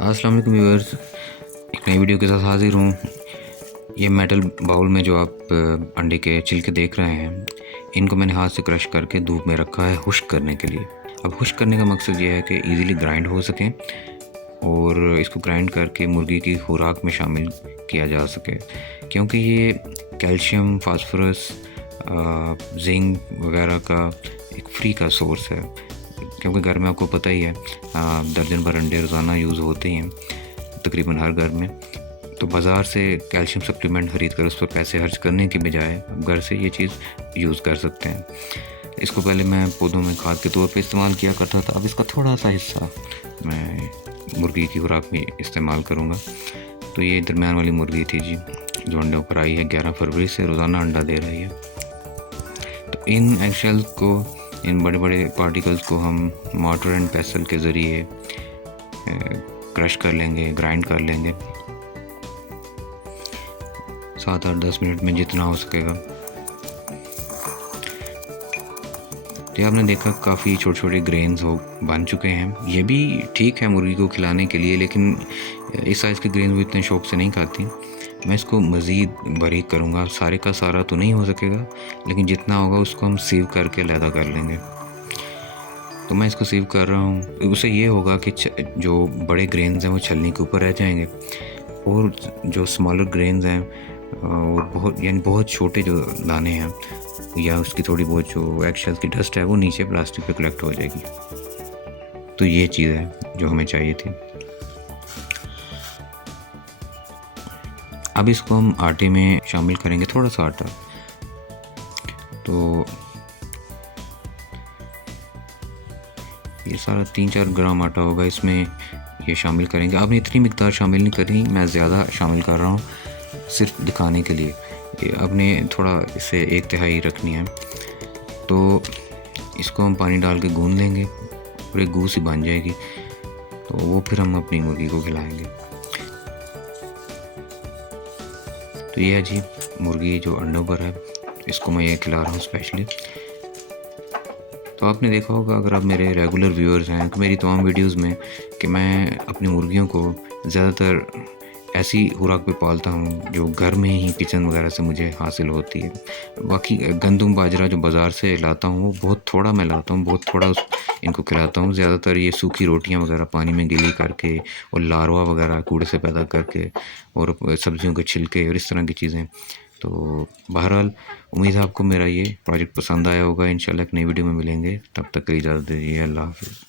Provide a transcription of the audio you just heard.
अस्सलाम वालेकुम व्यूअर्स, एक नई वीडियो के साथ हाजिर हूँ। ये मेटल बाउल में जो आप अंडे के छिलके देख रहे हैं, इनको मैंने हाथ से क्रश करके धूप में रखा है खुश्क करने के लिए। अब खुश्क करने का मकसद ये है कि इजीली ग्राइंड हो सकें और इसको ग्राइंड करके मुर्गी की खुराक में शामिल किया जा सके, क्योंकि ये कैल्शियम, फास्फोरस, जिंक वगैरह का एक फ्री का सोर्स है। क्योंकि घर में आपको पता ही है दर्जन भर अंडे रोज़ाना यूज़ होते हैं तकरीबन हर घर में। तो बाज़ार से कैल्शियम सप्लीमेंट ख़रीद कर उस पर पैसे खर्च करने के बजाय घर से ये चीज़ यूज़ कर सकते हैं। इसको पहले मैं पौधों में खाद के तौर पे इस्तेमाल किया करता था, अब इसका थोड़ा सा हिस्सा मैं मुर्गी की खुराक में इस्तेमाल करूँगा। तो ये दरमियान वाली मुर्गी थी जी, जो अंडों पर आई है 11 फरवरी से, रोज़ाना अंडा दे रही है। तो इन एगशेल्स को, इन बड़े बड़े पार्टिकल्स को हम मोटर एंड पेसल के ज़रिए क्रश कर लेंगे, ग्राइंड कर लेंगे 7-8-10 मिनट में जितना हो सकेगा। तो आपने देखा काफ़ी छोटे छोटे ग्रेन्स हो बन चुके हैं। ये भी ठीक है मुर्गी को खिलाने के लिए, लेकिन इस साइज़ के ग्रेन्स वो इतने शौक से नहीं खाती। मैं इसको मज़ीद बारीक करूँगा, सारे का सारा तो नहीं हो सकेगा, लेकिन जितना होगा उसको हम सीव करके अलहदा कर लेंगे। तो मैं इसको सीव कर रहा हूँ। उससे ये होगा कि जो बड़े ग्रेन्स हैं वो छलनी के ऊपर रह जाएंगे, और जो स्मॉलर ग्रेन्स हैं और बहुत छोटे जो दाने हैं या उसकी थोड़ी बहुत जो एगशेल्स की डस्ट है वो नीचे प्लास्टिक पे कलेक्ट हो जाएगी। तो ये चीज़ है जो हमें चाहिए थी। अब इसको हम आटे में शामिल करेंगे, थोड़ा सा आटा। तो ये सारा 3-4 ग्राम आटा होगा, इसमें ये शामिल करेंगे। आपने इतनी मिकदार शामिल नहीं करनी, मैं ज़्यादा शामिल कर रहा हूँ सिर्फ दिखाने के लिए। आपने थोड़ा इसे 1/3 रखनी है। तो इसको हम पानी डाल के गूंद लेंगे और एक गूंद सी बन जाएगी, तो वो फिर हम अपनी मुर्गी को खिलाएंगे। तो ये है जी मुर्गी जो अंडों पर है, इसको मैं ये खिला रहा हूँ स्पेशली। तो आपने देखा होगा, अगर आप मेरे रेगुलर व्यूअर्स हैं, तो मेरी तमाम वीडियोस में कि मैं अपनी मुर्गियों को ज़्यादातर ऐसी खुराक पे पालता हूँ जो घर में ही किचन वगैरह से मुझे हासिल होती है। बाकी गंदम बाजरा जो बाज़ार से लाता हूँ वो बहुत थोड़ा मैं लाता हूँ, बहुत थोड़ा इनको खिलाता हूँ। ज़्यादातर ये सूखी रोटियाँ वगैरह पानी में गीली करके और लार्वा वगैरह कूड़े से पैदा करके और सब्जियों के छिलके और इस तरह की चीज़ें। तो बहरहाल उम्मीद है आपको मेरा ये प्रोजेक्ट पसंद आया होगा। इंशाल्लाह एक नई वीडियो में मिलेंगे, तब तक के लिए इजाज़त दीजिए। अल्लाह हाफ़िज़।